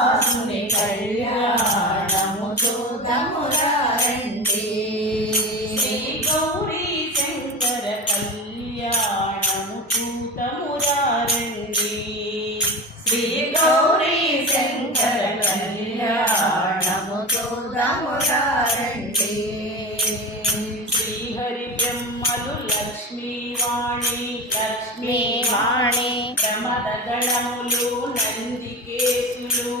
వాసుని కళ్యాణము చూద్దామురండి. శ్రీ గౌరీ శంకర కళ్యాణము చూద్దామురండి. శ్రీ గౌరీ శంకర కళ్యాణము చూద్దామురండి. శ్రీహరి బ్రహ్మలు లక్ష్మీవాణి లక్ష్మీవాణి ప్రమదగణములు నందికేశులు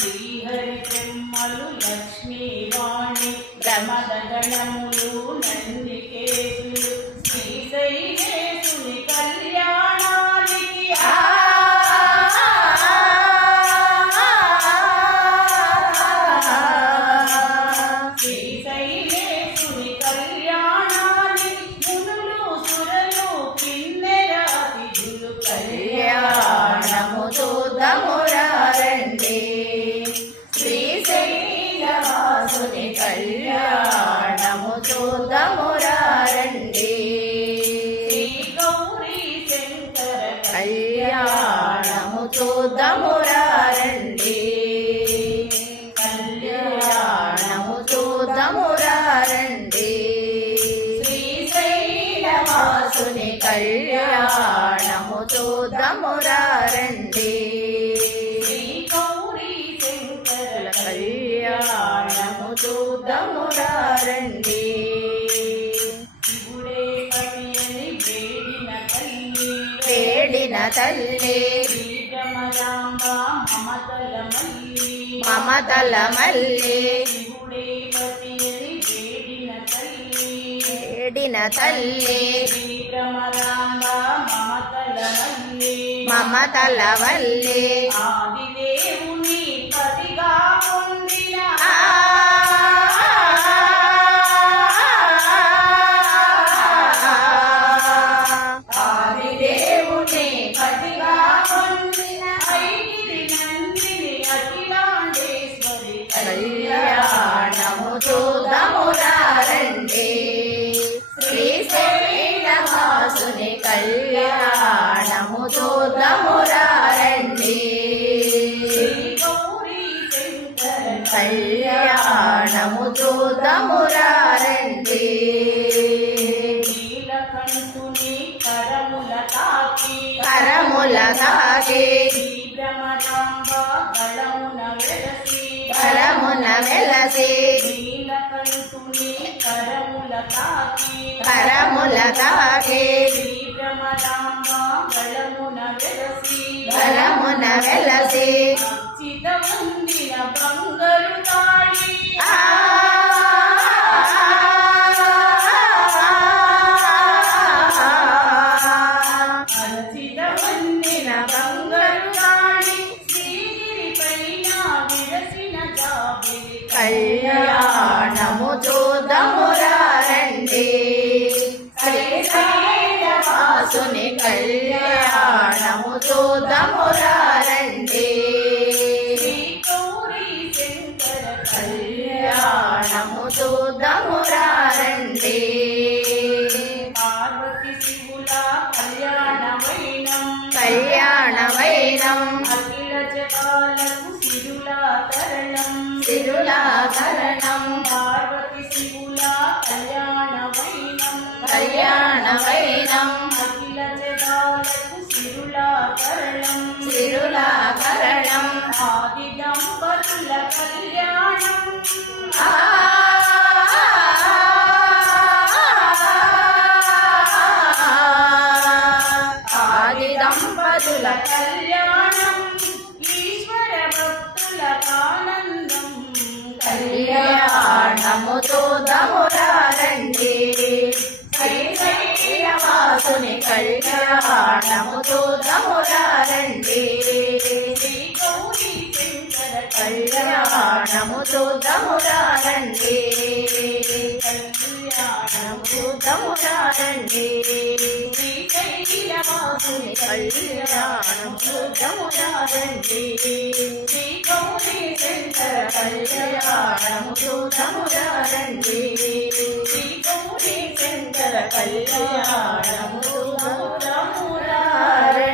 శ్రీహరి బ్రహ్మలు లక్ష్మీవాణి ప్రమదగణములు నందికేశులు శ్రీశైలేశుని కళ్యాణానికి శ్రీశైలేశుని కళ్యాణానికి మునులు సురలు కిన్నెరాతిథులు కళ్యాణము చూద్దామురండి. శ్రీశైలవాసుని కళ్యాణము చూద్దామురండి. శ్రీ గౌరీ శంకర కళ్యాణము చూద్దామురండి. కళ్యాణము చూద్దామురండి. శ్రీశైలవాసుని కళ్యాణము చూద్దామురండి. శ్రీ గౌరీ శంకర కళ్యాణము చూద్దామురండి. శివుడే కవి అని వేడిన తల్లి శ్రీరమరాంబ మమతల మల్లి శివుడే పతి అని వేడిన తల్లి శ్రీరమరాంబ మమతల మల్లి ఆదిదేవుని పతిగా పొందిన ఆదిదేవుని పతిగా పొందిన ఐగిరి నందిని అఖిలాండేశ్వరి కళ్యాణము చూద్దామురండి. శ్రీశైలవాసుని కళ్యాణము చూద్దామురండి. శ్రీ గౌరీ శంకర కళ్యాణము చూద్దామురండి. నీలకంఠుని కరముల తాకి శ్రీరమరాంబ గళమున వెలసి నీలకంఠుని కరముల తాకి శ్రీరమరాంబ గళమున వెలసి అర్చిత ఉండిన బంగారు తాళి అర్చిత ఉండిన బంగారు తాళి శ్రీగిరి పైన విరసిన జాబిలి కళ్యాణము చూద్దామురండి. శ్రీశైలవాసుని కళ్యాణము చూద్దామురండి. శ్రీ గౌరీ శంకర కళ్యాణము చూద్దామురండి. పార్వతి శివుల కళ్యాణమైనం అఖిల జగాలకు సిరులాకరణం పార్వతి శివుల కళ్యాణమైనం అఖిల జగాలకు సిరులాకరణం ఆది దంపతుల కళ్యాణం ఆది దంపతుల కళ్యాణం ఈశ్వర భక్తుల ఆనందం కళ్యాణము చూద్దామురండి. శ్రీశైలవాసుని కళ్యాణము చూద్దామురండి. శ్రీ గౌరీ శంకర కళ్యాణము చూద్దామురండి. కళ్యాణము చూద్దామురండి. శ్రీశైలవాసుని కళ్యాణము చూద్దామురండి. శ్రీ గౌరీ శంకర కళ్యాణము చూద్దామురండి. శ్రీ గౌరీ శంకర కళ్యాణము చూద్దామురండి.